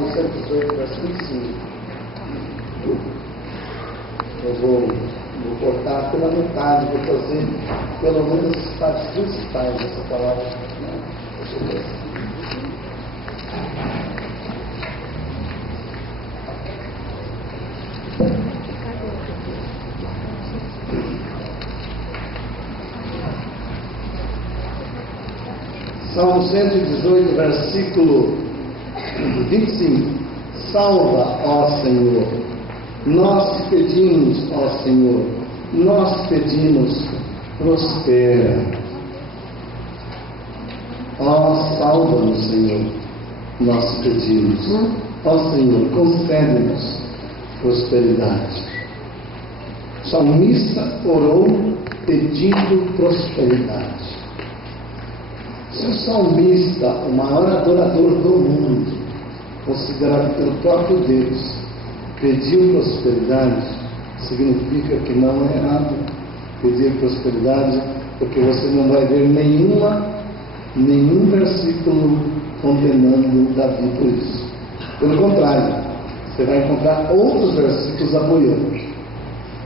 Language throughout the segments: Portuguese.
Salmo 118, versículo 5. Eu vou cortar pela metade, vou fazer pelo menos as partes principais dessa palavra. Deixa eu ver. Salmo 118, versículo 25. Salva, ó Senhor. Nós te pedimos, ó Senhor. Nós te pedimos, prospera. Ó, salva-nos, Senhor. Nós te pedimos. Ó Senhor, concede-nos prosperidade. O salmista orou pedindo prosperidade. Se o salmista, o maior adorador do mundo, considerado pelo próprio Deus, pediu prosperidade, significa que não é errado pedir prosperidade, porque você não vai ver nenhum versículo condenando Davi por isso. Pelo contrário, você vai encontrar outros versículos apoiando.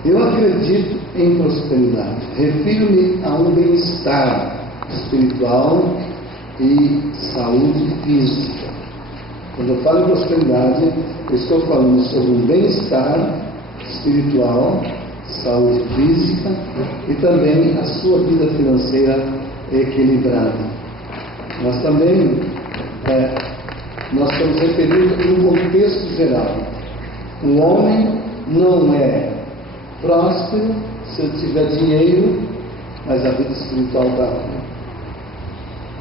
Eu acredito em prosperidade. Refiro-me a um bem-estar espiritual e saúde física. Quando eu falo em prosperidade, eu estou falando sobre um bem-estar espiritual, saúde física e também a sua vida financeira equilibrada. Nós também nós estamos referindo em um contexto geral. O homem não é próspero se ele tiver dinheiro, mas a vida espiritual está ruim.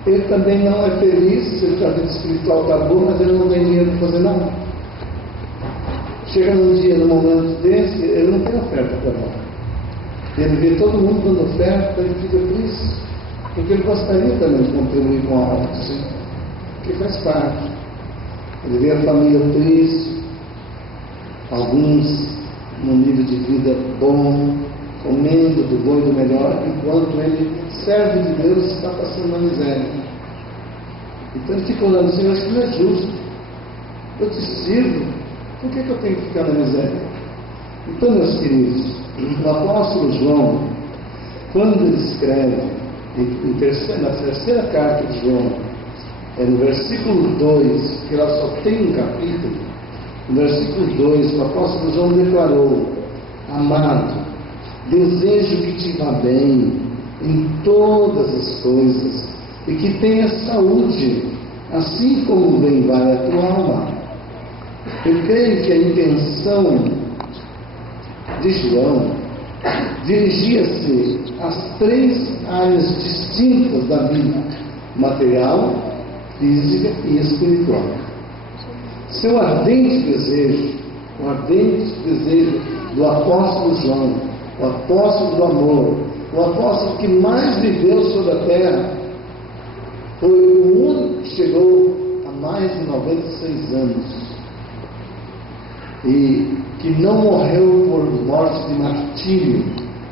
Ele também não é feliz se a vida espiritual está boa, mas ele não tem dinheiro para fazer nada. Chega num dia, num momento desse, ele não tem oferta para dar. Ele vê todo mundo dando oferta, ele fica triste, porque ele gostaria também de contribuir com a alma, que faz parte. Ele vê a família triste, alguns num nível de vida bom, comendo do bom e do melhor, enquanto ele serve de Deus e está passando na miséria. Então ele fica olhando assim, isso não é justo. Eu te sirvo, por que eu tenho que ficar na miséria? Então, meus queridos, o apóstolo João, quando ele escreve na terceira carta de João, no versículo 2, que ela só tem um capítulo, no versículo 2, o apóstolo João declarou: amado, desejo que te vá bem em todas as coisas e que tenha saúde, assim como bem vai a tua alma. Eu creio que a intenção de João dirigia-se às três áreas distintas da vida: material, física e espiritual. Seu ardente desejo, o ardente desejo do apóstolo João, o apóstolo do amor, o apóstolo que mais viveu sobre a terra, foi o único que chegou a mais de 96 anos e que não morreu por morte de martírio,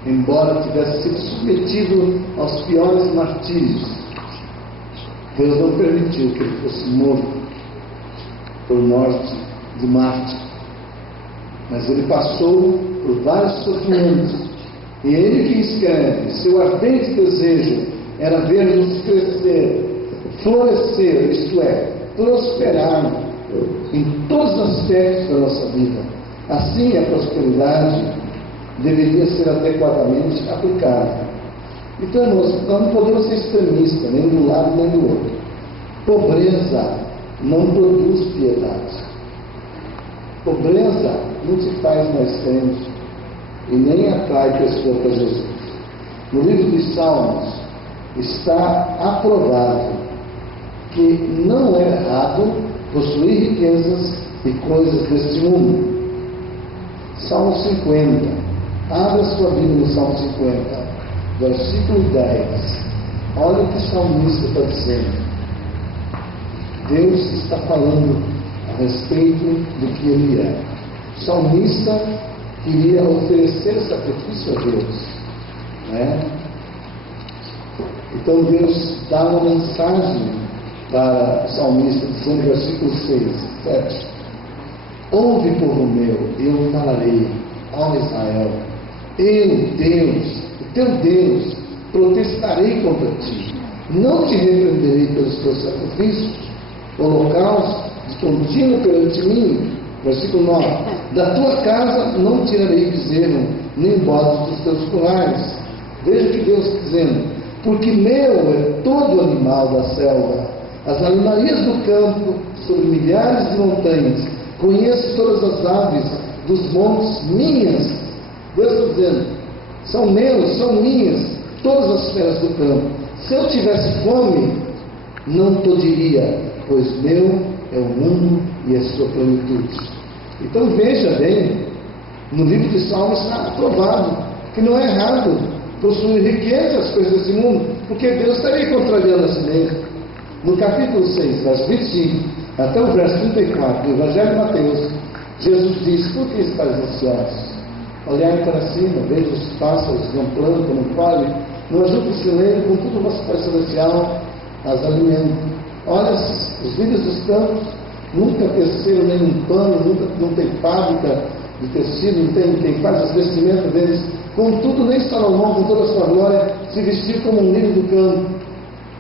embora tivesse sido submetido aos piores martírios. Deus não permitiu que ele fosse morto por morte de mártir, mas ele passou por vários sofrimentos. E ele que escreve: seu ardente desejo era ver-nos crescer, florescer, isto é, prosperar em todos os aspectos da nossa vida. Assim, a prosperidade deveria ser adequadamente aplicada. Então, nós não podemos ser extremistas, nem de um lado nem do outro. Pobreza não produz piedade. Pobreza não te faz mais crente e nem atrai pessoa para Jesus. No livro de Salmos está aprovado que não é errado possuir riquezas e coisas deste mundo. Salmo 50. Abra sua Bíblia no Salmo 50, versículo 10. Olha o que o salmista está dizendo. Deus está falando a respeito do que ele é. O salmista queria oferecer sacrifício a Deus, né? Então Deus dá uma mensagem para o salmista, dizendo no versículo 6, 7: ouve, povo meu, eu falarei, ó Israel, eu, Deus, o teu Deus, protestarei contra ti, não te repreenderei pelos teus sacrifícios, holocaustos de contínuo perante mim. Versículo 9: da tua casa não tirarei bezerro, nem bode dos teus colares. Veja o que Deus está dizendo: porque meu é todo animal da selva, as animarias do campo, sobre milhares de montanhas, conheço todas as aves dos montes, minhas. Deus está dizendo: são meus, são minhas, todas as feras do campo. Se eu tivesse fome, não te diria, pois meu é o mundo e a sua plenitude. Então veja bem, no livro de Salmos está aprovado que não é errado possuir riqueza, as coisas desse mundo, porque Deus estaria contrariando a si mesmo. No capítulo 6, verso 25, até o verso 34 do Evangelho de Mateus, Jesus diz: por que estáis ansiosos? Olhai para cima, veja os pássaros, não plantam, não colhem, não ajuntam celeiro, com tudo o vosso Pai Celestial as alimenta. Olha os lírios dos campos, nunca teceram nenhum pano, não tem fábrica de tecido, não tem quem faz as vestimentas deles. Contudo, nem Salomão, com toda a sua glória, se vestiu como um lírio do campo.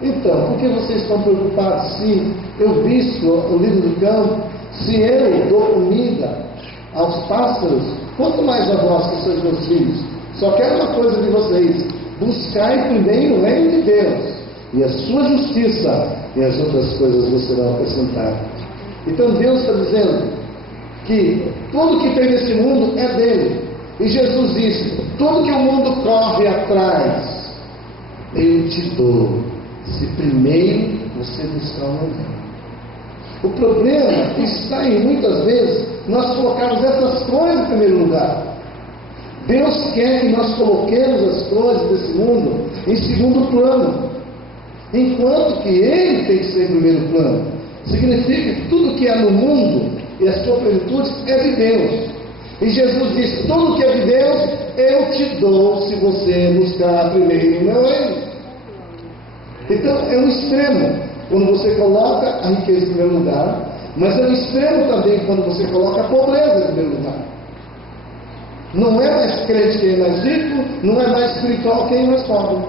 Então, por que vocês estão preocupados? Se eu visto o lírio do campo, se eu dou comida aos pássaros, quanto mais a vós, que sois meus filhos. Só quero uma coisa de vocês: buscai primeiro o reino de Deus e a sua justiça, e as outras coisas vos serão acrescentadas. Então Deus está dizendo que tudo que tem nesse mundo é dele. E Jesus disse: tudo que o mundo corre atrás, eu te dou, se primeiro você buscar o meu reino. O problema está em, muitas vezes, nós colocarmos essas coisas em primeiro lugar. Deus quer que nós coloquemos as coisas desse mundo em segundo plano, enquanto que Ele tem que ser em primeiro plano. Significa que tudo que é no mundo e a sua plenitude é de Deus. E Jesus disse: tudo que é de Deus eu te dou, se você buscar primeiro o meu reino. Então é um extremo quando você coloca a riqueza em primeiro lugar, mas é um extremo também quando você coloca a pobreza em primeiro lugar. Não é mais crente quem é mais rico, não é mais espiritual quem é mais pobre.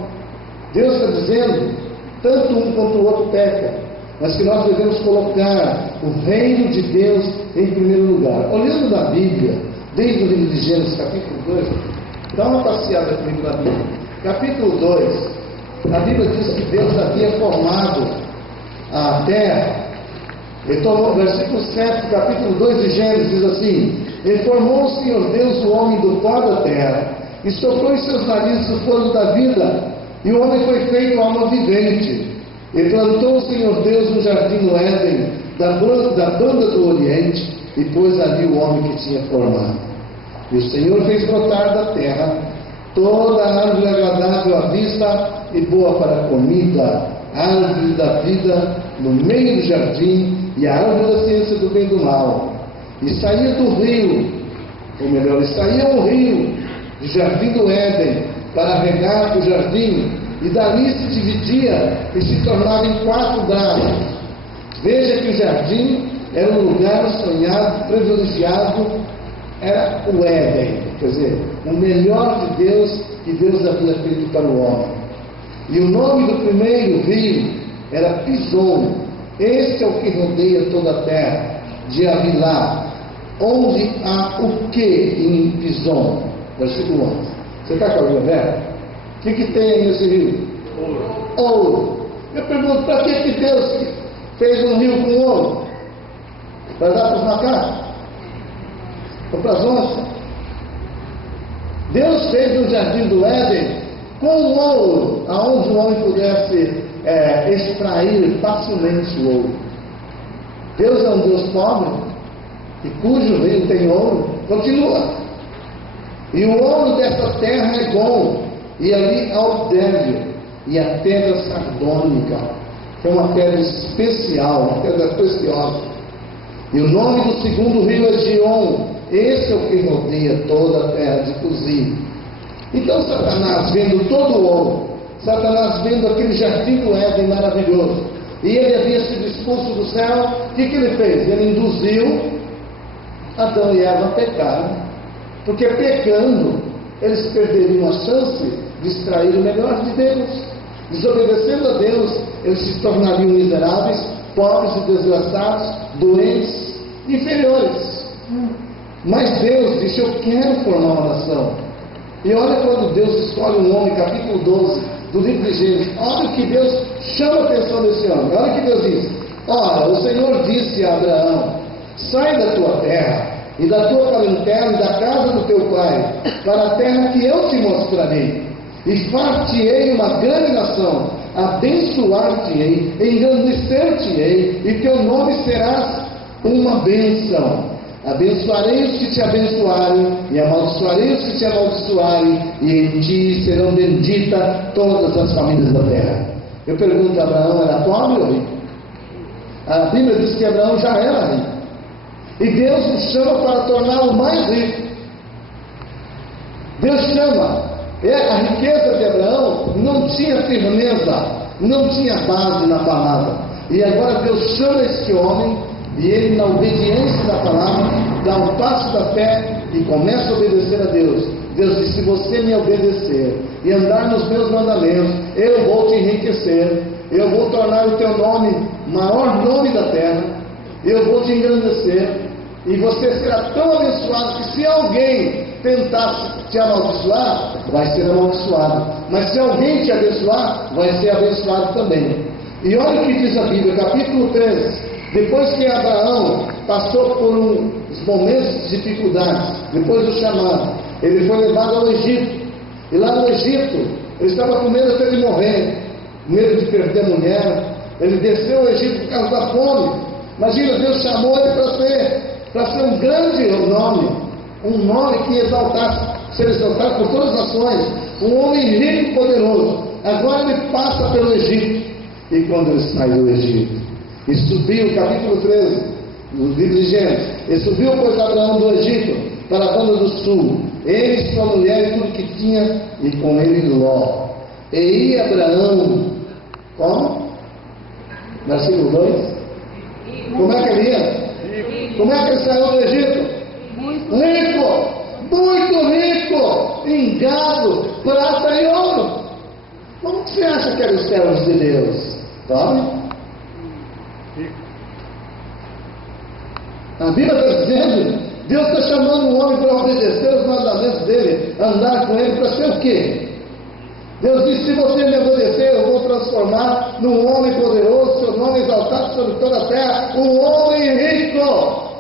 Deus está dizendo: tanto um quanto o outro peca, mas que nós devemos colocar o reino de Deus em primeiro lugar. Olhando na Bíblia, desde o livro de Gênesis, capítulo 2, dá uma passeada comigo na Bíblia. Capítulo 2, a Bíblia diz que Deus havia formado a terra. Então, versículo 7, capítulo 2 de Gênesis, diz assim: e formou o Senhor Deus o homem do pó da terra, e soprou em seus narizes o fôlego da vida, e o homem foi feito alma vivente. E plantou o Senhor Deus um jardim no Éden, da banda do Oriente, e pôs ali o homem que tinha formado. E o Senhor fez brotar da terra toda a árvore agradável à vista e boa para a comida, a árvore da vida no meio do jardim, e a árvore da ciência do bem e do mal. E saía do rio, ou melhor, saía um rio do jardim do Éden para regar o jardim, e dali se dividia e se tornava em 4 braços. Veja que o jardim era um lugar sonhado, privilegiado, era o Éden, quer dizer, o melhor de Deus que Deus havia feito para o homem. E o nome do primeiro rio era Pison. Este é o que rodeia toda a terra, de Avilá, onde há o que em Pison? Versículo 11. Você está com a Bíblia aberta? O que tem aí nesse rio? Ouro. Eu pergunto: para que Deus fez um rio com ouro? Para dar para os macacos? Ou para as onças? Deus fez no jardim do Éden com ouro, aonde o homem pudesse extrair facilmente o ouro. Deus é um Deus pobre, e cujo rio tem ouro? Continua. E o ouro dessa terra é bom, e ali há o débio, e a pedra sardônica, que é uma pedra especial, uma pedra preciosa. E o nome do segundo rio é Gion. Esse é o que rodeia toda a terra de Cuzim. Então Satanás, vendo todo o ouro, Satanás vendo aquele jardim do Éden maravilhoso, e ele havia sido expulso do céu. O que ele fez? Ele induziu Adão e Eva a pecar, porque pecando, eles perderiam a chance de extrair o melhor de Deus. Desobedecendo a Deus, eles se tornariam miseráveis, pobres e desgraçados, doentes, inferiores. Mas Deus disse: eu quero formar uma nação. E olha quando Deus escolhe um homem, capítulo 12 do livro de Gênesis, olha o que Deus chama a atenção desse homem. Olha o que Deus diz: ora, o Senhor disse a Abraão: sai da tua terra e da tua parentela e da casa do teu pai, para a terra que eu te mostrarei, e far-te-ei uma grande nação, abençoar-te-ei, engrandecer-te-ei, e teu nome serás uma bênção. Abençoarei os que te abençoarem, e amaldiçoarei os que te amaldiçoarem, e em ti serão benditas todas as famílias da terra. Eu pergunto: Abraão era pobre ou rico? A Bíblia diz que Abraão já era rico, e Deus o chama para torná-lo mais rico. Deus chama. A riqueza de Abraão não tinha firmeza, não tinha base na palavra, e agora Deus chama este homem, e ele, na obediência da palavra, dá um passo da fé e começa a obedecer a Deus. Deus diz: se você me obedecer e andar nos meus mandamentos, eu vou te enriquecer, eu vou tornar o teu nome maior nome da terra, eu vou te engrandecer, e você será tão abençoado que, se alguém tentar te amaldiçoar, vai ser amaldiçoado, mas se alguém te abençoar, vai ser abençoado também. E olha o que diz a Bíblia, capítulo 13. Depois que Abraão passou por uns momentos de dificuldades, depois do chamado, ele foi levado ao Egito. E lá no Egito, ele estava com medo até de morrer, medo de perder a mulher. Ele desceu ao Egito por causa da fome. Imagina, Deus chamou ele para ser um grande nome, um nome que exaltasse, ser exaltado por todas as nações, um homem rico e poderoso. Agora ele passa pelo Egito. E quando ele sai do Egito, e subiu, capítulo 13, no livro de Gênesis, e subiu, pois, Abraão do Egito para a banda do sul, ele, sua mulher e tudo que tinha, e com ele Ló. E ia Abraão, como? Versículo 2. Como é que ele ia? Como é que ele saiu do Egito? Rico, muito rico, em gado, prata e ouro. Como que você acha que eram os servos de Deus? Tome. A Bíblia está dizendo, Deus está chamando o homem para obedecer os mandamentos dele, andar com ele, para ser o quê? Deus disse: se você me obedecer, eu vou transformar num homem poderoso, seu nome exaltado sobre toda a terra, um homem rico.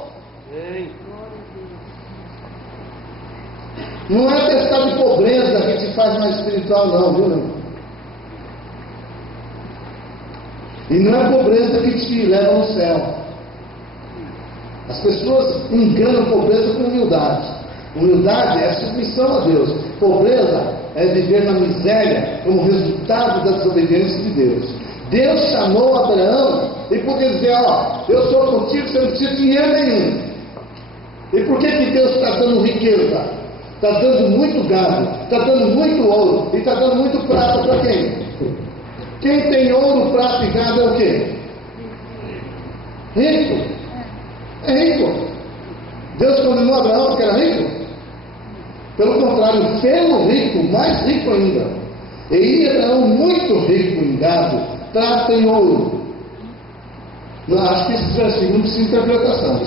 Não é testar de pobreza que te faz mais espiritual, não, viu, irmão? E não é pobreza que te leva ao céu. As pessoas enganam pobreza com humildade. Humildade é submissão a Deus. Pobreza é viver na miséria como resultado da desobediência de Deus. Deus chamou Abraão e podia dizer: ó, eu sou contigo, você não precisa de dinheiro nenhum. E por que Deus está dando riqueza? Está dando muito gado, está dando muito ouro e está dando muito prata para quem? Quem tem ouro, prata e gado é o quê? Rico. É rico. Deus condenou Abraão porque era rico? Pelo contrário, fez o rico, mais rico ainda. E Abraão muito rico em gado, prata e ouro. Eu acho que esses versículos não precisam de interpretação.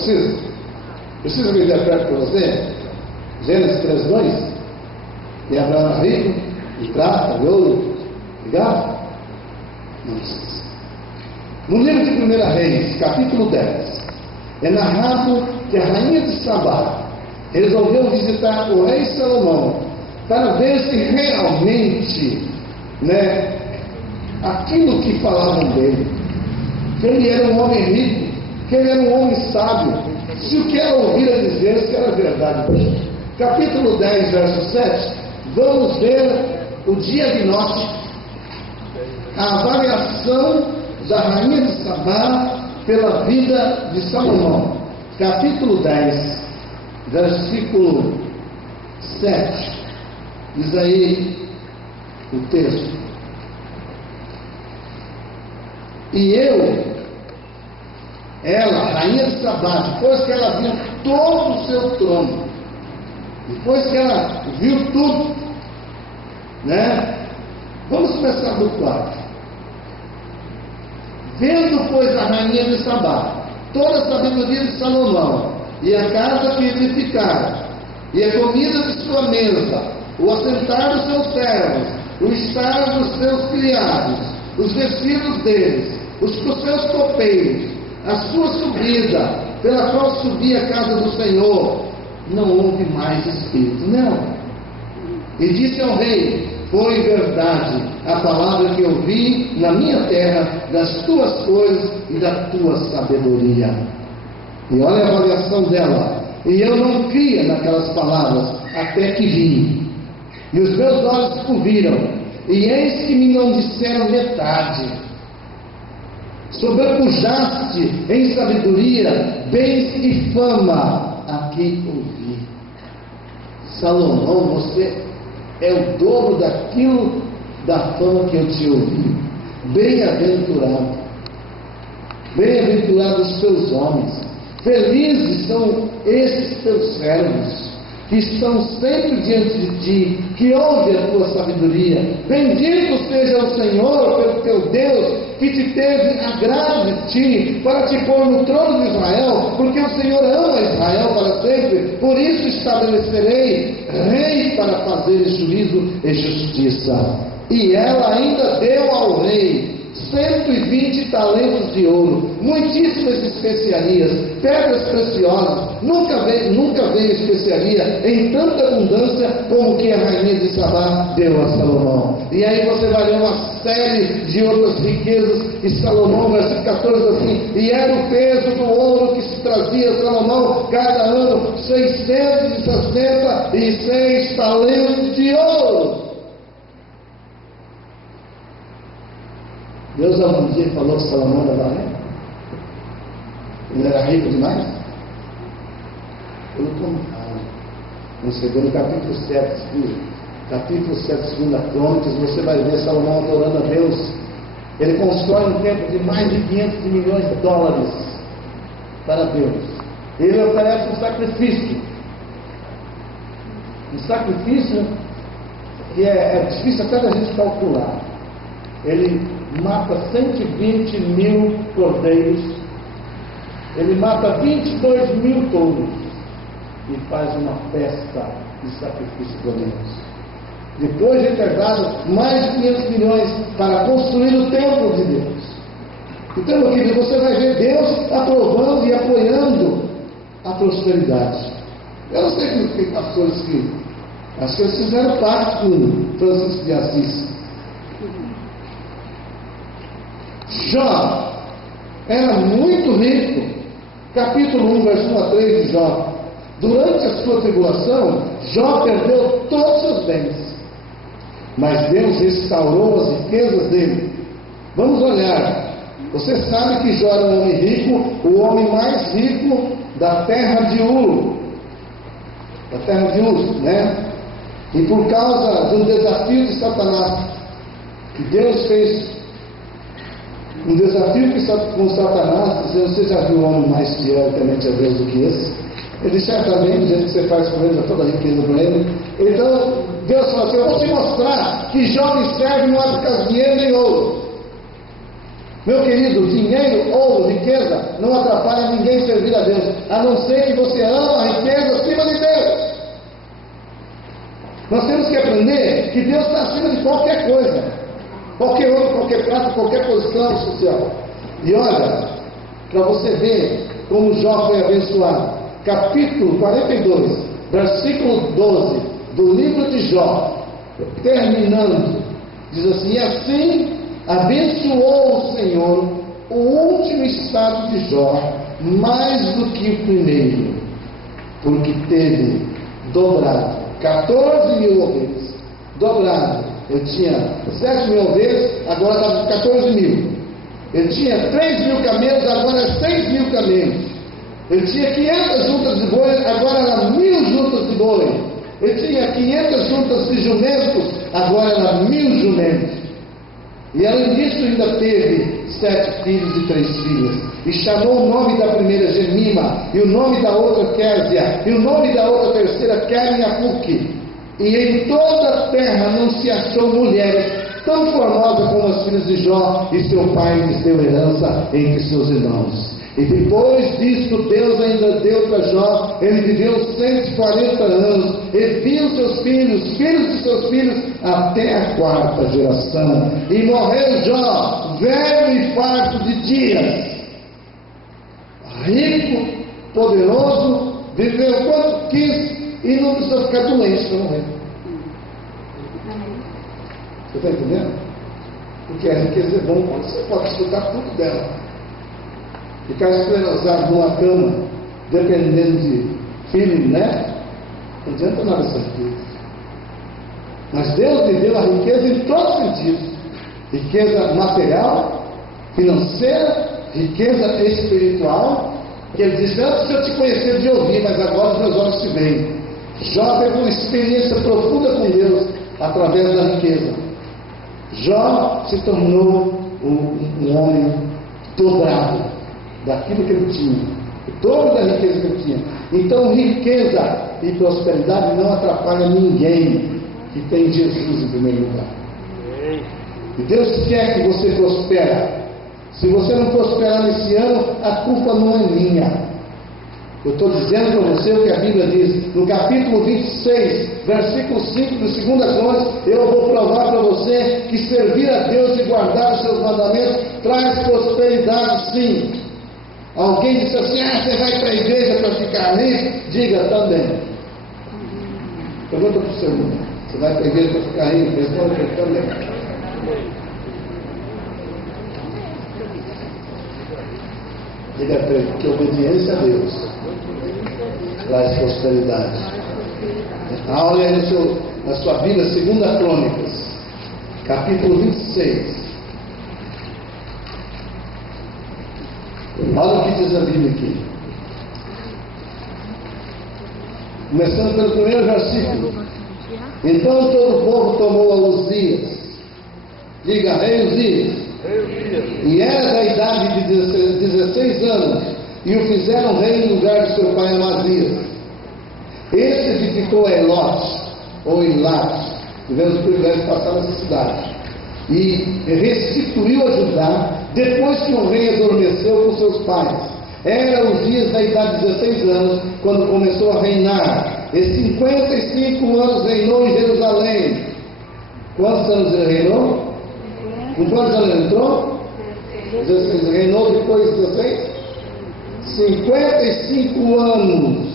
Precisa que eu interprete para você? Gênesis 3:2. E Abraão era rico em prata, e ouro, e gado? Não precisa. No livro de 1 Reis, capítulo 10, é narrado que a rainha de Sabá resolveu visitar o rei Salomão para ver se realmente, aquilo que falavam dele, que ele era um homem rico, que ele era um homem sábio, se o que ela ouvira dizer, se era verdade. Capítulo 10, verso 7, vamos ver o diagnóstico, a avaliação da rainha de Sabá pela vida de Salomão. Capítulo 10, versículo 7, diz aí o texto: E ela, rainha de Sabá, depois que ela viu todo o seu trono, depois que ela viu tudo, né? Vamos começar do 4. Vendo, pois, a rainha de Sabá toda a sabedoria de Salomão, e a casa que edificara, e a comida de sua mesa, o assentar dos seus servos, o estar dos seus criados, os vestidos deles, os seus copeiros, a sua subida, pela qual subia a casa do Senhor, não houve mais espírito, não. E disse ao rei: foi verdade a palavra que ouvi na minha terra, das tuas coisas e da tua sabedoria. E olha a avaliação dela. E eu não cria naquelas palavras, até que vi. E os meus olhos o viram, e eis que me não disseram metade. Sobrepujaste em sabedoria, bens e fama, aqui ouvi. Salomão, você é o dobro daquilo, da fama que eu te ouvi. Bem-aventurado, bem-aventurados os teus homens, felizes são esses teus servos, que estão sempre diante de ti, que ouvem a tua sabedoria. Bendito seja o Senhor, pelo teu Deus, que te teve agrado de ti, para te pôr no trono de Israel, porque o Senhor ama Israel para sempre. Por isso estabelecerei rei para fazer juízo e justiça. E ela ainda deu ao rei 120 talentos de ouro, muitíssimas especiarias, pedras preciosas. Nunca veio especiaria em tanta abundância como que a rainha de Sabá deu a Salomão. E aí você vai ver uma série de outras riquezas. E Salomão, versículo 14, assim: e era o peso do ouro que se trazia a Salomão cada ano 666 talentos de ouro. Deus algum dia falou que Salomão era valente? Ele era rico demais? Pelo contrário. No segundo capítulo 7, capítulo 7, 2 Crônicas, você vai ver Salomão adorando a Deus. Ele constrói um templo de mais de 500 milhões de dólares para Deus. Ele oferece um sacrifício. Um sacrifício que é difícil até da gente calcular. Ele mata 120 mil cordeiros, ele mata 22 mil touros e faz uma festa de sacrifício para Deus. Depois de ter dado mais de 500 milhões para construir o templo de Deus. Então, meu querido, você vai ver Deus aprovando e apoiando a prosperidade. Eu não sei que tem pastores que acho que eles fizeram parte com Francisco de Assis. Jó era muito rico. Capítulo 1, versículo 1 a 3 de Jó. Durante a sua tribulação, Jó perdeu todos os seus bens, mas Deus restaurou as riquezas dele. Vamos olhar. Você sabe que Jó era um homem rico, o homem mais rico da terra de Ur. Da terra de Ur, né? E por causa do desafio de Satanás, que Deus fez um desafio com Satanás, dizendo: você já viu o homem mais fiel temente a Deus do que esse? Ele certamente, do jeito que você faz com ele, toda a riqueza para ele. Então, Deus falou assim: eu vou te mostrar que Jó me serve não é por causa de dinheiro nem ouro. Meu querido, dinheiro, ouro, riqueza, não atrapalha ninguém servir a Deus, a não ser que você ama a riqueza acima de Deus. Nós temos que aprender que Deus está acima de qualquer coisa. Qualquer ouro, qualquer prata, qualquer posição social. E olha, para você ver como Jó foi abençoado. Capítulo 42, versículo 12 do livro de Jó, terminando, diz assim: e assim abençoou o Senhor o último estado de Jó, mais do que o primeiro, porque teve dobrado 14 mil ovelhas, dobrado. Eu tinha 7 mil ovelhas, agora está com 14 mil. Eu tinha 3 mil camelos, agora é 6 mil camelos. Eu tinha 500 juntas de boi, agora era 1000 juntas de boi. Eu tinha 500 juntas de jumentos, agora era 1000 jumentos. E além disso ainda teve 7 filhos e 3 filhas. E chamou o nome da primeira Gemima, e o nome da outra Késia, e o nome da outra terceira Kemiapuque. E em toda a terra não se achou mulher tão formosa como as filhas de Jó, e seu pai lhes deu herança entre seus irmãos. E depois disso, Deus ainda deu para Jó, ele viveu 140 anos, e viu seus filhos, filhos de seus filhos, até a 4ª geração. E morreu Jó, velho e farto de dias, rico, poderoso, viveu quanto quis, e não precisou ficar doente para morrer. Você está entendendo? Porque a riqueza é bom quando você pode desfrutar tudo dela. Ficar esclerosado numa cama, dependendo de filho e neto, não adianta nada essa riqueza. Mas Deus lhe deu a riqueza em todos os sentidos: riqueza material, financeira, riqueza espiritual. Que ele diz: antes eu te conhecia de ouvir, mas agora os meus olhos te veem. Jó teve uma experiência profunda com Deus através da riqueza. Jó se tornou um homem dobrado daquilo que ele tinha, o dobro da riqueza que ele tinha. Então, riqueza e prosperidade não atrapalham ninguém que tem Jesus em primeiro lugar. E Deus quer que você prospere. Se você não prosperar nesse ano, a culpa não é minha. Eu estou dizendo para você o que a Bíblia diz, no capítulo 26, versículo 5 de 2 Crônicas: eu vou provar para você que servir a Deus e guardar os seus mandamentos traz prosperidade, sim. Alguém disse assim: você vai para a igreja para ficar rico? Diga também. Pergunta para o seu irmão: você vai para a igreja para ficar rico? Responde para ele também. Diga para ele que obediência a Deus traz prosperidade. Olha aí na sua Bíblia, 2 Crônicas, capítulo 26. Olha o que diz a Bíblia aqui. Começando pelo primeiro versículo. Então todo o povo tomou a Uzias. Diga: rei Uzias. E era da idade de 16 anos, e o fizeram rei em lugar de seu pai Amazias. Este edificou Elote, ou Eilat, tivemos o privilégio de passar nessa cidade, e restituiu a Judá, depois que o rei adormeceu com seus pais. Era Uzias da idade de 16 anos, quando começou a reinar, e 55 anos reinou em Jerusalém. Quantos anos ele reinou? Com quantos anos ele entrou? 16. Reinou depois de 16? 55 anos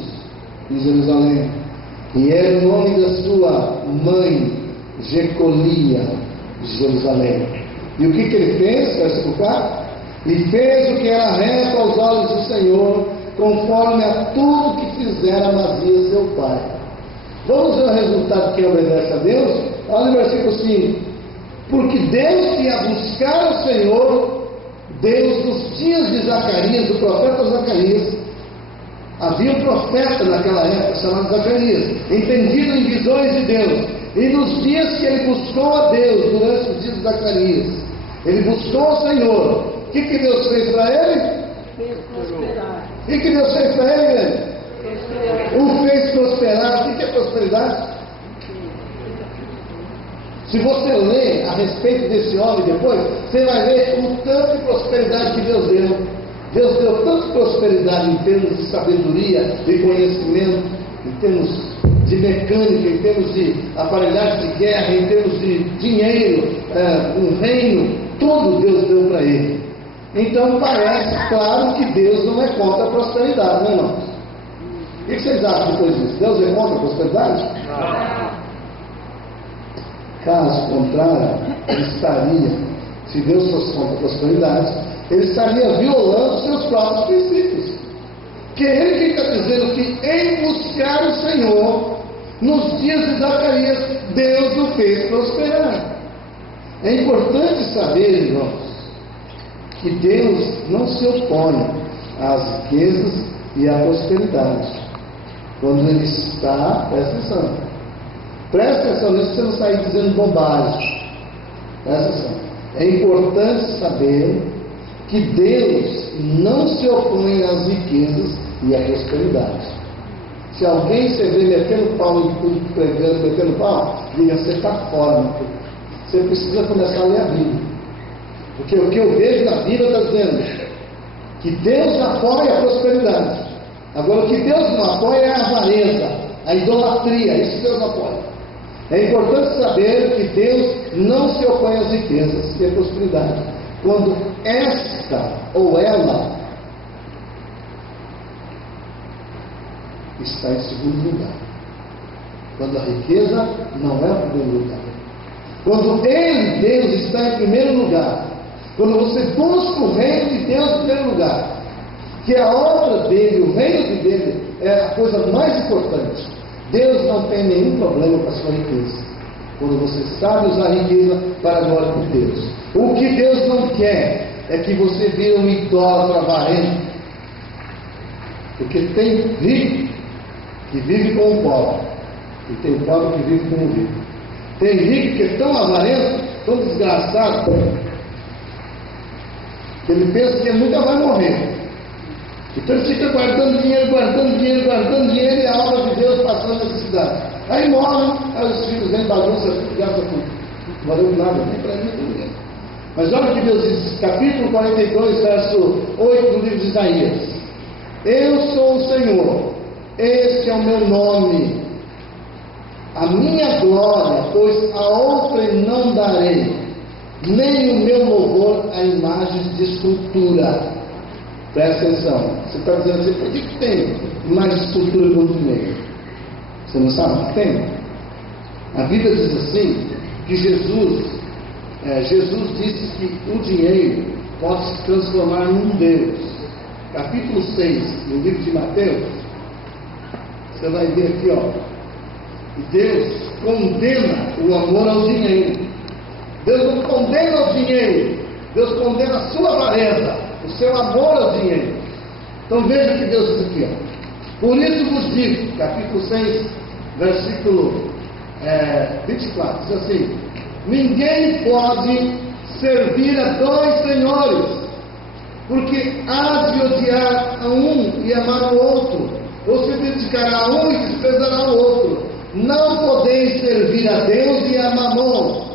em Jerusalém. E era o nome da sua mãe, Jecolia, de Jerusalém. E o que ele fez? Versículo 4: e fez o que era reto aos olhos do Senhor, conforme a tudo que fizera Amazias seu pai. Vamos ver o resultado de quem obedece a Deus? Olha o versículo 5. Porque Deus ia buscar o Senhor, Deus nos dias de Zacarias, do profeta Zacarias. Havia um profeta naquela época chamado Zacarias, entendido em visões de Deus. E nos dias que ele buscou a Deus, durante os dias de Zacarias, ele buscou o Senhor. O que Deus fez para ele? Fez prosperar. O que Deus fez para ele? O fez prosperar. O que é prosperidade? Se você ler a respeito desse homem depois, você vai ver o tanto de prosperidade que Deus deu. Deus deu tanta prosperidade em termos de sabedoria, de conhecimento, em termos de mecânica, em termos de aparelhagem de guerra, em termos de dinheiro, um reino, tudo Deus deu para ele. Então parece claro que Deus não é contra a prosperidade, não é, irmãos? O que vocês acham depois disso? Deus é contra a prosperidade? Não. Caso contrário, ele estaria, se Deus fosse contra a prosperidade, ele estaria violando seus próprios princípios. Que ele que está dizendo que em buscar o Senhor, nos dias de Zacarias, Deus o fez prosperar. É importante saber, irmãos, que Deus não se opõe às riquezas e à prosperidade. Quando ele está, presta atenção. Presta atenção nisso, você não sair dizendo bobagem. Presta atenção. É importante saber que Deus não se opõe às riquezas e à prosperidade. Se alguém se vê metendo pau em tudo, pregando, metendo pau, diga, você está fora. Você precisa começar a ler a Bíblia. Porque o que eu vejo na Bíblia está dizendo que Deus apoia a prosperidade. Agora, o que Deus não apoia é a avareza, a idolatria. Isso Deus apoia. É importante saber que Deus não se opõe às riquezas e à prosperidade, quando esta ou ela está em segundo lugar. Quando a riqueza não é o primeiro lugar. Quando Ele, Deus, está em primeiro lugar. Quando você busca o reino de Deus em primeiro lugar, que a obra dele, o reino de Deus, é a coisa mais importante. Deus não tem nenhum problema com a sua riqueza. Quando você sabe usar a riqueza para a glória de Deus. O que Deus não quer é que você vire um idólatra avarento. Porque tem rico que vive com o pobre. E tem pobre que vive com o rico. Tem rico que é tão avarento, tão desgraçado, que ele pensa que ele nunca vai morrer. Então ele fica guardando dinheiro, e a obra de Deus passando necessidade. Aí morre, aí os filhos vêm bagunça, gasta tudo. Não valeu nada, nem para mim, nem ninguém. Mas olha o que Deus diz, capítulo 42, verso 8 do livro de Isaías. Eu sou o Senhor, este é o meu nome, a minha glória, pois a outrem não darei, nem o meu louvor a imagens de escultura. Presta atenção, você está dizendo assim, por que tem imagem de escultura no dinheiro? Você não sabe o que tem? A Bíblia diz assim, que Jesus disse que o dinheiro pode se transformar num Deus. Capítulo 6, no livro de Mateus, você vai ver aqui, ó, que Deus condena o amor ao dinheiro. Deus não condena o dinheiro, Deus condena a sua avareza, o seu amor ao dinheiro. Então veja o que Deus diz aqui, ó. Por isso vos digo, capítulo 6, versículo 24, diz assim: ninguém pode servir a dois senhores, porque há de odiar a um e amar o outro, ou se dedicará a um e desprezará o outro. Não podeis servir a Deus e a Mamon.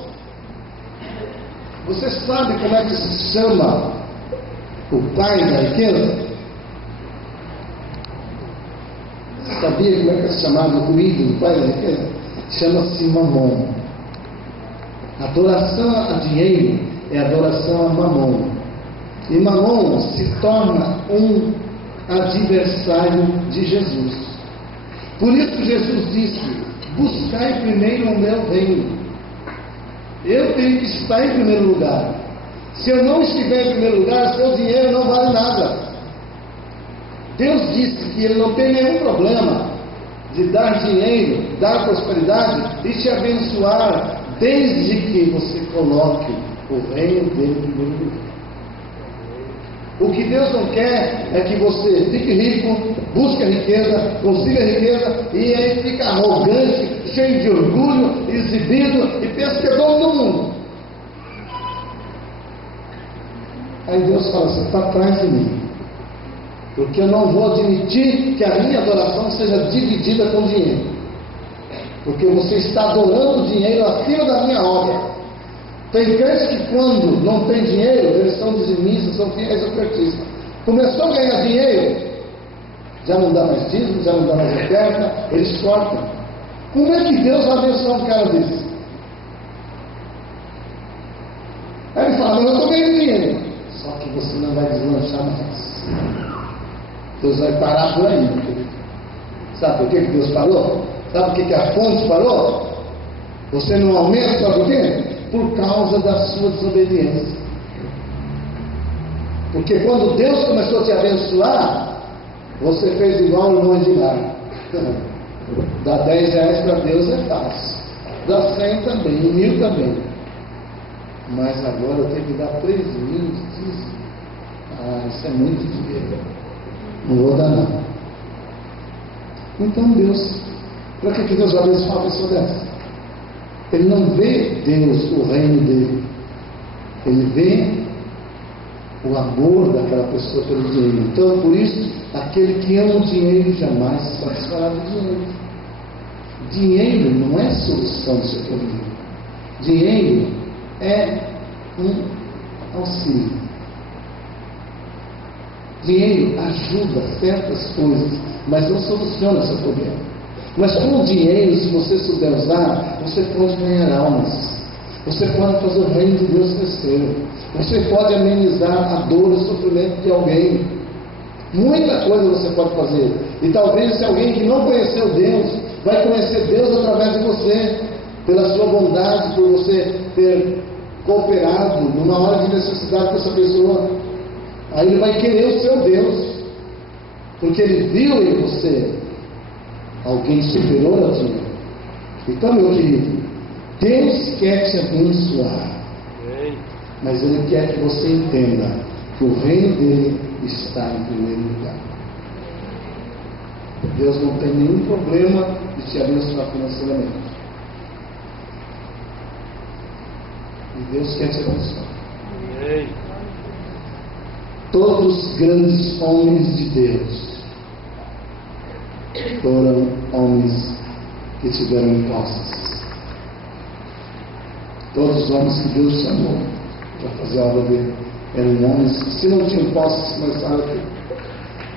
Você sabe como é que se chama o pai da riqueza? Sabia como é que é chamado o ídolo do pai da riqueza? Chama-se Mamon. Adoração a dinheiro é adoração a Mamon. E Mamon se torna um adversário de Jesus. Por isso Jesus disse: buscai primeiro o meu reino. Eu tenho que estar em primeiro lugar. Se eu não estiver em primeiro lugar, seu dinheiro não vale nada. Deus disse que Ele não tem nenhum problema de dar dinheiro, dar prosperidade e te abençoar, desde que você coloque o reino dele em primeiro lugar. O que Deus não quer é que você fique rico, busque a riqueza, consiga a riqueza e aí fica arrogante, cheio de orgulho, exibido e pensa que é dono do mundo. Aí Deus fala: você está atrás de mim, porque eu não vou admitir que a minha adoração seja dividida com dinheiro, porque você está adorando o dinheiro acima da minha obra. Tem crentes que quando não tem dinheiro, eles são dizimistas, são fiéis ofertistas. Começou a ganhar dinheiro, já não dá mais dízimo, já não dá mais oferta, eles cortam. Como é que Deus vai abençoar um cara desse? Aí ele fala: mas eu estou ganhando dinheiro. Só que você não vai deslanchar mais. Deus vai parar por aí. Sabe por que Deus parou? Sabe por que a fonte parou? Você não aumenta, sabe por quê? Por causa da sua desobediência. Porque quando Deus começou a te abençoar, você fez igual o irmão Edgar. Dá 10 reais para Deus é fácil. Dá 100 também, 1.000 também. Mas agora eu tenho que dar 3.000 de dízimo. Isso é muito dinheiro. Não vou dar não. Então Deus, para que Deus vai abençoar uma pessoa dessa? Ele não vê Deus, o reino dele, Ele vê o amor daquela pessoa pelo dinheiro. Então, por isso, aquele que ama o dinheiro jamais se satisfará do dinheiro. Dinheiro não é solução do seu problema. Dinheiro é um auxílio. Dinheiro ajuda certas coisas, mas não soluciona o seu problema. Mas com o dinheiro, se você souber usar, você pode ganhar almas. Você pode fazer o reino de Deus crescer. Você pode amenizar a dor e o sofrimento de alguém. Muita coisa você pode fazer. E talvez se alguém que não conheceu Deus, vai conhecer Deus através de você, pela sua bondade, por você ter cooperado numa hora de necessidade com essa pessoa. Aí ele vai querer o seu Deus, porque ele viu em você alguém superior a ti. Então, meu querido, Deus quer te abençoar, mas Ele quer que você entenda que o reino dele está em primeiro lugar. Deus não tem nenhum problema de te abençoar financeiramente. E Deus quer te abençoar. Todos os grandes homens de Deus foram homens que tiveram posses. Todos os homens que Deus chamou para fazer a obra dele eram homens que, se não tinham posses, começaram a ter.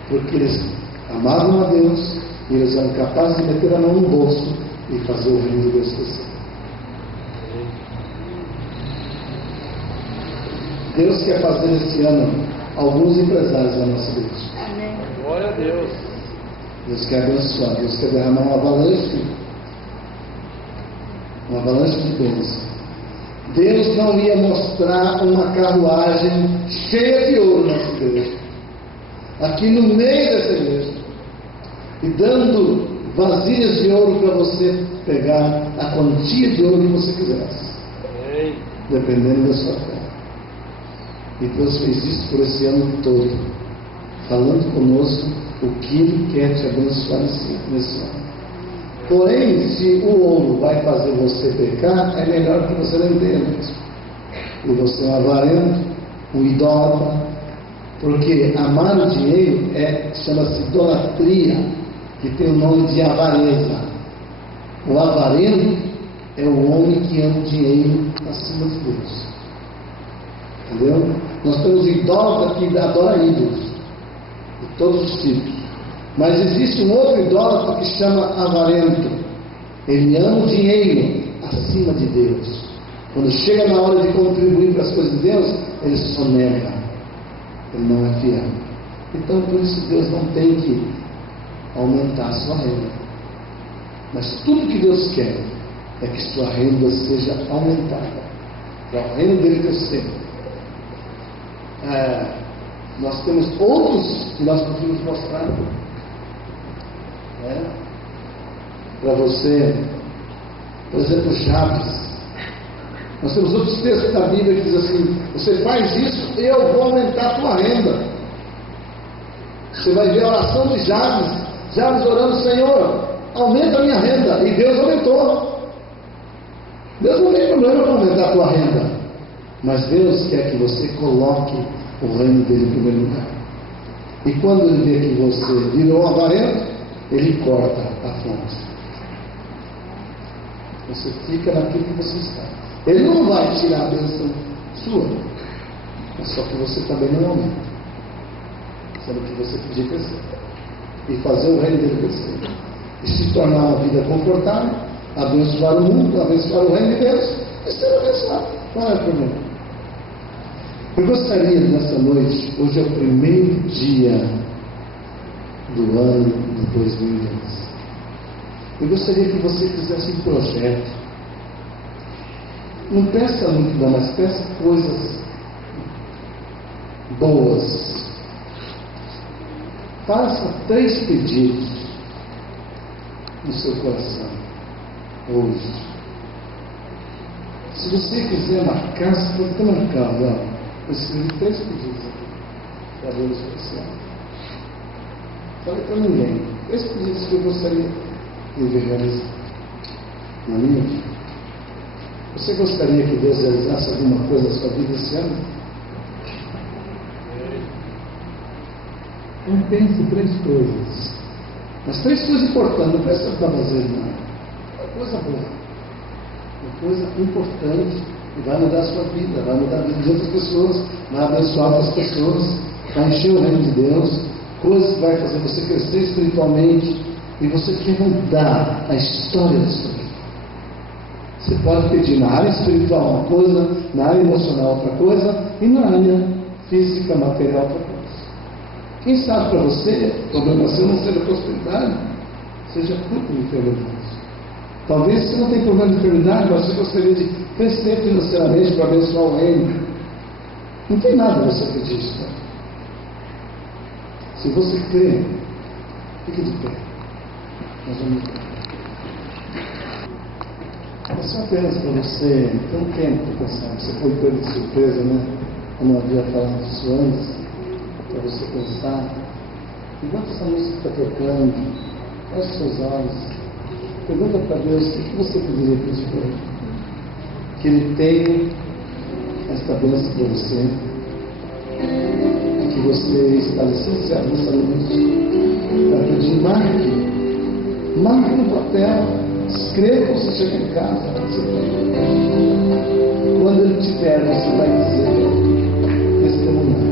Porque eles amavam a Deus e eles eram capazes de meter a mão no bolso e fazer o reino de Deus crescer. Deus quer fazer esse ano alguns empresários da nossa igreja. Amém. Glória a Deus. Deus quer abençoar, Deus quer derramar uma avalanche de bênçãos. Deus não ia mostrar uma carruagem cheia de ouro nessa igreja, aqui no meio dessa igreja, e dando vasilhas de ouro para você pegar a quantia de ouro que você quisesse, dependendo da sua fé. E Deus fez isso por esse ano todo, falando conosco o que Ele quer te abençoar nesse ano. Porém, se o ouro vai fazer você pecar, é melhor que você não tenha mesmo. E você é um avarento, um idólatra, porque amar o dinheiro chama-se idolatria, que tem o nome de avareza. O avarento é o homem que ama o dinheiro acima de Deus. Entendeu? Nós temos idólatras que adoram ídolos, de todos os tipos. Mas existe um outro idólatra que chama avarento. Ele ama o dinheiro acima de Deus. Quando chega na hora de contribuir para as coisas de Deus, ele sonega. Ele não é fiel. Então, por isso, Deus não tem que aumentar a sua renda. Mas tudo que Deus quer é que sua renda seja aumentada, para o reino dele crescer. Nós temos outros que nós podemos mostrar para você. Por exemplo, Jabes. Nós temos outros textos da Bíblia que diz assim: você faz isso, eu vou aumentar a tua renda. Você vai ver a oração de Jabes. Jabes orando: Senhor, aumenta a minha renda. E Deus aumentou. Deus não tem problema para aumentar a tua renda, mas Deus quer que você coloque o reino dele em primeiro lugar. E quando ele vê que você virou avarento, ele corta a fonte. Você fica naquilo que você está. Ele não vai tirar a bênção sua, mas só que você também não aumenta. Sabe que você podia crescer e fazer o reino dele crescer e se tornar uma vida confortável, abençoar o mundo, abençoar o reino de Deus e ser abençoado. Qual é o problema? Eu gostaria nessa noite, hoje é o primeiro dia do ano de 2011. Eu gostaria que você fizesse um projeto. Não peça muito não, mas peça coisas boas. Faça 3 pedidos no seu coração hoje. Se você quiser marcar, você pode estar marcando. Eu escrevi 3 pedidos aqui para Deus especial. Falei para ninguém. 3 pedidos que eu gostaria de ver realizar na minha vida. Você gostaria que Deus realizasse alguma coisa na sua vida esse ano? Então pense 3 coisas. Mas 3 coisas importantes, não precisa estar fazendo nada. Uma coisa boa, uma coisa importante, que vai mudar a sua vida, vai mudar a vida de outras pessoas, vai abençoar outras pessoas, vai encher o reino de Deus, coisas que vai fazer você crescer espiritualmente, e você quer mudar a história da sua vida. Você pode pedir na área espiritual uma coisa, na área emocional outra coisa, e na área física, material outra coisa. Quem sabe para você, o problema seu não seja prosperidade, seja fruto de enfermidade. Talvez você não tenha problema de enfermidade, mas você gostaria de crescer financeiramente para abençoar o reino. Não tem nada você pedir isso. Né? Se você crê, fique de pé. Nós vamos ver. É só apenas para você ter um tempo para pensar. Você foi pego de surpresa, né? Eu não havia falado disso antes. Para você pensar. Enquanto essa música está tocando, feche seus olhos. Pergunta para Deus o que você poderia pedir para Ele. Que Ele tenha esta bênção para você. E que você está licenciado nessa noite para pedir. Marque no papel. Escreva quando você chega em casa. Quando Ele te der, você vai dizer, testemunhar.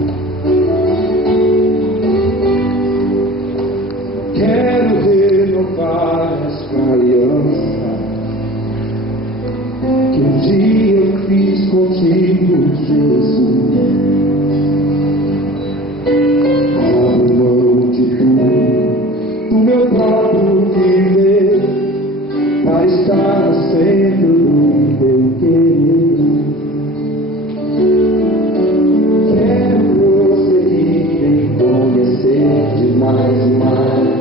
Quero renovar esta aliança que um dia eu fiz contigo, Jesus. Abro mão de tudo, do meu próprio viver, para estar no centro do meu querer. Quero prosseguir em conhecer de mais e mais,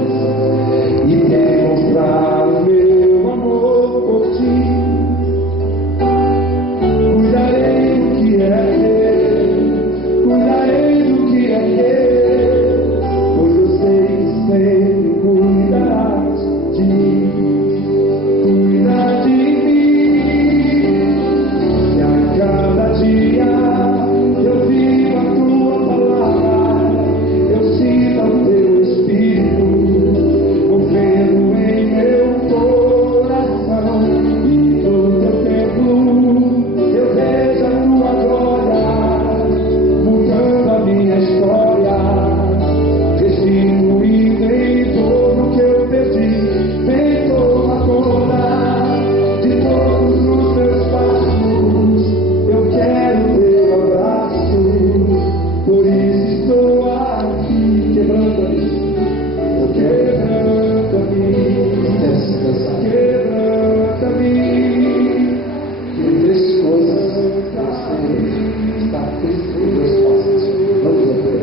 e demonstrar o meu amor por ti. Cuidarei do que é teu, cuidarei do que é teu, pois eu sei que sempre cuidarás de mim. Cuida de mim, e a cada dia eu vivo a tua palavra, eu sinto o teu Espírito movendo em meu coração, e no teu tempo eu vejo a tua glória mudando a minha história, restituindo em tudo que eu perdi. Vem, toma conta de todos os meus passos, eu quero teu abraço, por isso estou aqui. Quebranta-me, quebranta-me, tem 3 coisas que você está triste por Deus faça. Vamos ver.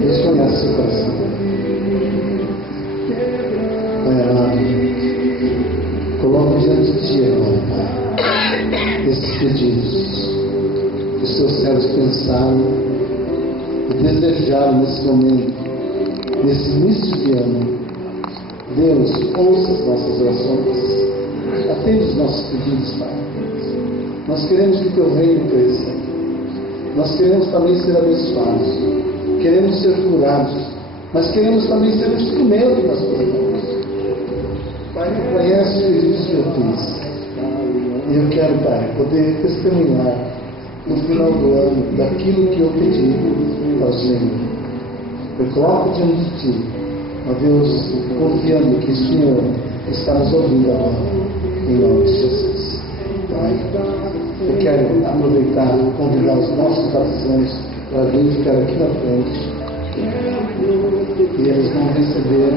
Deus conhece seu coração. Pai amado, coloco diante de ti agora, Pai, esses pedidos que os teus servos pensaram e desejaram nesse momento, nesse início de ano. Deus, ouça as nossas orações, atende os nossos pedidos, Pai. Nós queremos que o teu reino cresça, nós queremos também ser abençoados, queremos ser curados, mas queremos também ser um instrumento das tuas mãos. Pai, tu conhece os pedidos que eu fiz, e eu quero, Pai, poder testemunhar no final do ano daquilo que eu pedi ao Senhor. Eu coloco diante de ti, ó Deus, confiando que o Senhor está nos ouvindo agora, em nome de Jesus. Pai, eu quero aproveitar e convidar os nossos batizantes para vir ficar aqui na frente, e eles vão receber